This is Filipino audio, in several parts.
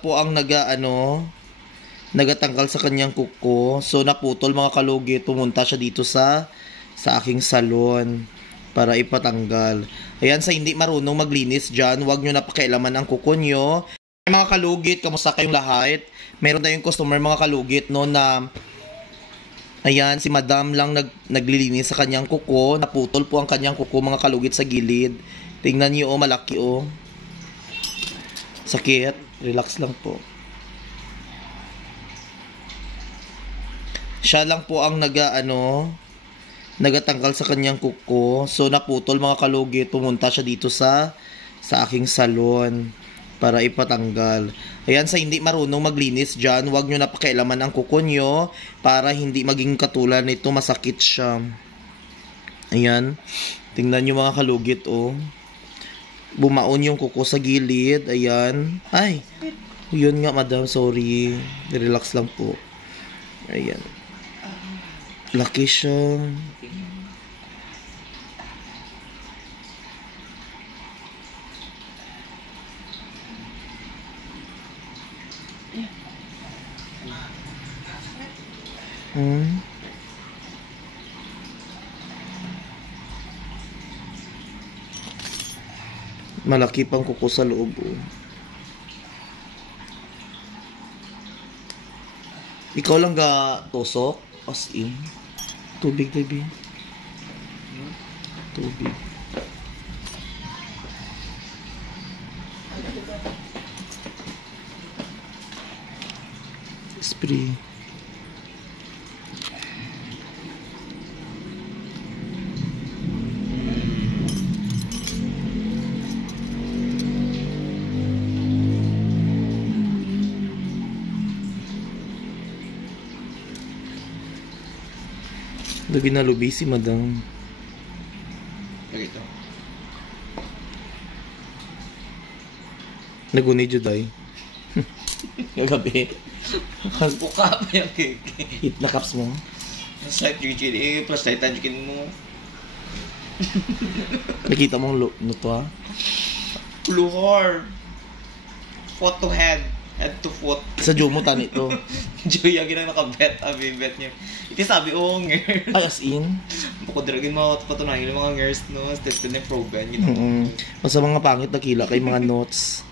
po ang nagatanggal sa kanyang kuko. So naputol mga kalugit, pumunta siya dito sa aking salon para ipatanggal. Ayan, sa hindi marunong maglinis dyan, huwag nyo na pakialaman ang kuko nyo. Mga kalugit, kamusta kayong lahat? Meron tayong customer mga kalugit no na ayan, si madam lang naglilinis sa kanyang kuko. Naputol po ang kanyang kuko mga kalugit sa gilid. Tingnan nyo, malaki sakit. Relax lang po. Siya lang po ang nagatanggal sa kanyang kuko. So naputol mga kalugit, pumunta siya dito sa aking salon para ipatanggal. Ayan, sa hindi marunong maglinis dyan, huwag nyo na pakialaman ang kuko nyo para hindi maging katulad nito, masakit siya. Ayan, tingnan nyo mga kalugit bumaon yung kuko sa gilid. Ayan, ay, yun nga madam, sorry, relax lang po. Ayan, laki siya. Malaki pang kuko sa loob Ikaw lang ga tusok? As in? Tubig, baby. Tubig. Spray. Lagi na lubi si madam. Lagi ito. Nagunay juday. Nagabi. Buka pa yung cake. Hit na caps mo. Plus light yung chili. Plus light ang chicken mo. Nakita mong luto ha? Luhor. Foot to head. Head to foot. Sa Jomo tani to. Joya ginang nakabet. Bet niya. Iti sabi, ngers. Ay, as in? Bukod dragin mga patunayan ng mga ngers, no? Step na yung program. Sa mga pangit na kila kay mga notes.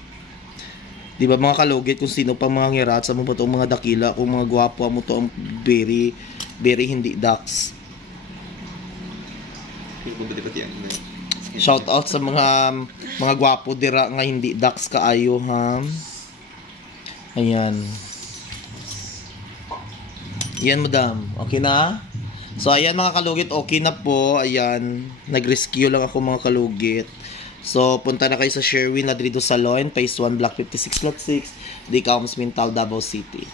Di ba mga kalugit kung sino pa mga ngirat sa mo pa itong mga dakila, kung mga gwapo mo to ang very, very hindi ducks. Shout out sa mga gwapo dira nga hindi ducks kaayo ha. Ayan. Yan madam, okay na? So ayan mga kalugit, okay na po. Ayan, nag-rescue lang ako mga kalugit. So punta na kayo sa Sherwin Ladrido Salon, Phase 1, Block 56, Lot 6, Dicams, Mintal, Davao City.